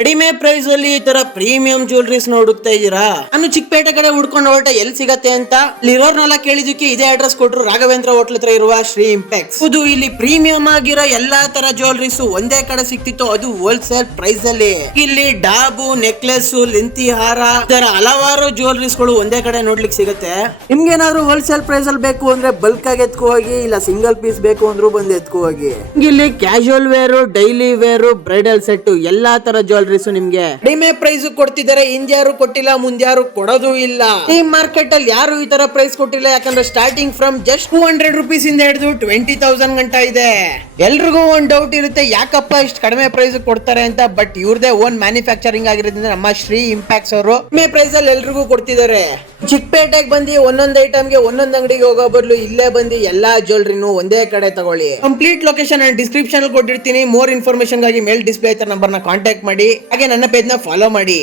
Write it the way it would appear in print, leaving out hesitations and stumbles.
ಕಡಿಮೆ ಪ್ರೈಸ್ ಅಲ್ಲಿ ಈ ತರ ಪ್ರೀಮಿಯಂ ಜ್ಯುವೆಲರೀಸ್ ಹುಡುಕ್ತಾ ಇದೀರಾ? ನಾನು ಚಿಕ್ಕಪೇಟೆ ಕಡೆ ಹುಡ್ಕೊಂಡು ಹೊರಟೆ ಎಲ್ಲಿ ಸಿಗತ್ತೆ ಅಂತ. ಇಲ್ಲಿರೋರ್ನೆಲ್ಲ ಕೇಳಿದಕ್ಕೆ ಇದೇ ಅಡ್ರೆಸ್ ಕೊಟ್ರು, ರಾಘವೇಂದ್ರ ಹೋಟ್ಲ್ ಹತ್ರ ಇರುವ ಶ್ರೀ ಇಂಪ್ಯಾಕ್ಸ್. ಹೌದು, ಇಲ್ಲಿ ಪ್ರೀಮಿಯಂ ಆಗಿರೋ ಎಲ್ಲಾ ತರ ಜ್ಯುವೆಲರೀಸ್ ಒಂದೇ ಕಡೆ ಸಿಕ್ತಿತ್ತು, ಅದು ಹೋಲ್ಸೇಲ್ ಪ್ರೈಸ್ ಅಲ್ಲಿ. ಇಲ್ಲಿ ಡಾಬು, ನೆಕ್ಲೆಸ್, ಲೆಂತಿ ಹಾರ, ತರ ಹಲವಾರು ಜ್ಯುವೆಲರೀಸ್ ಗಳು ಒಂದೇ ಕಡೆ ನೋಡ್ಲಿಕ್ಕೆ ಸಿಗುತ್ತೆ. ನಿಮ್ಗೆ ಏನಾದ್ರು ಹೋಲ್ಸೇಲ್ ಪ್ರೈಸ್ ಅಲ್ಲಿ ಬೇಕು ಅಂದ್ರೆ ಬಲ್ಕ್ ಆಗಿ ಎತ್ಕೊ ಹೋಗಿ, ಇಲ್ಲ ಸಿಂಗಲ್ ಪೀಸ್ ಬೇಕು ಅಂದ್ರೂ ಬಂದು ಎತ್ಕೊ ಹೋಗಿ. ಇಲ್ಲಿ casual wear, daily wear, bridal set ಎಲ್ಲಾ ತರ ಜ್ಯುವೆಲರೀಸ್ ನಿಮ್ಗೆ ಕಡಿಮೆ ಪ್ರೈಸ್ ಕೊಡ್ತಿದ್ದಾರೆ. ಹಿಂದ್ಯಾರು ಕೊಟ್ಟಿಲ್ಲ, ಮುಂದ್ಯಾರು ಕೊಡೋದು ಇಲ್ಲ. ಈ ಮಾರ್ಕೆಟ್ ಅಲ್ಲಿ ಯಾರು ಈ ತರ ಪ್ರೈಸ್ ಕೊಟ್ಟಿಲ್ಲ, ಯಾಕಂದ್ರೆ ಸ್ಟಾರ್ಟಿಂಗ್ ಫ್ರಮ್ ಜಸ್ಟ್ 200 ರೂಪೀಸ್ ಇಂದ ಹಿಡಿದು 20,000 ಗಂಟ ಇದೆ. ಎಲ್ರಿಗೂ ಒಂದ್ ಡೌಟ್ ಇರುತ್ತೆ, ಯಾಕಪ್ಪ ಇಷ್ಟು ಕಡಿಮೆ ಪ್ರೈಸ್ ಕೊಡ್ತಾರೆ ಅಂತ. ಬಟ್ ಇವ್ರದೇ ಓನ್ ಮ್ಯಾನುಫ್ಯಾಕ್ಚರಿಂಗ್ ಆಗಿರೋದ್ರಿಂದ ನಮ್ಮ ಶ್ರೀ ಇಂಪ್ಯಾಕ್ಟ್ಸ್ ಅವರು ಕಡಿಮೆ ಪ್ರೈಸ್ ಅಲ್ಲಿ ಎಲ್ರಿಗೂ ಕೊಡ್ತಿದ್ದಾರೆ. ಚಿಕ್ಕಪೇಟೆಗೆ ಬಂದು ಒಂದೊಂದ್ ಐಟಮ್ಗೆ ಒಂದೊಂದ್ ಅಂಗಡಿಗೆ ಹೋಗೋ ಬದಲು ಇಲ್ಲೇ ಬಂದು ಎಲ್ಲಾ ಜ್ಯುವೆಲರಿನೂ ಒಂದೇ ಕಡೆ ತಗೊಳ್ಳಿ. ಕಂಪ್ಲೀಟ್ ಲೊಕೇಶನ್ ಡಿಸ್ಕ್ರಿಪ್ಷನ್ ಅಲ್ಲಿ ಕೊಟ್ಟಿರ್ತೀನಿ. ಮೋರ್ ಇನ್ಫಾರ್ಮೇಶನ್ ಗಾಗಿ ಮೇಲ್ ಡಿಸ್ಪ್ಲೇ ನಂಬರ್ ನ ಕಾಂಟ್ಯಾಕ್ಟ್ ಮಾಡಿ, ಹಾಗೆ ನನ್ನ ಪೇಜ್ ನ ಫಾಲೋ ಮಾಡಿ.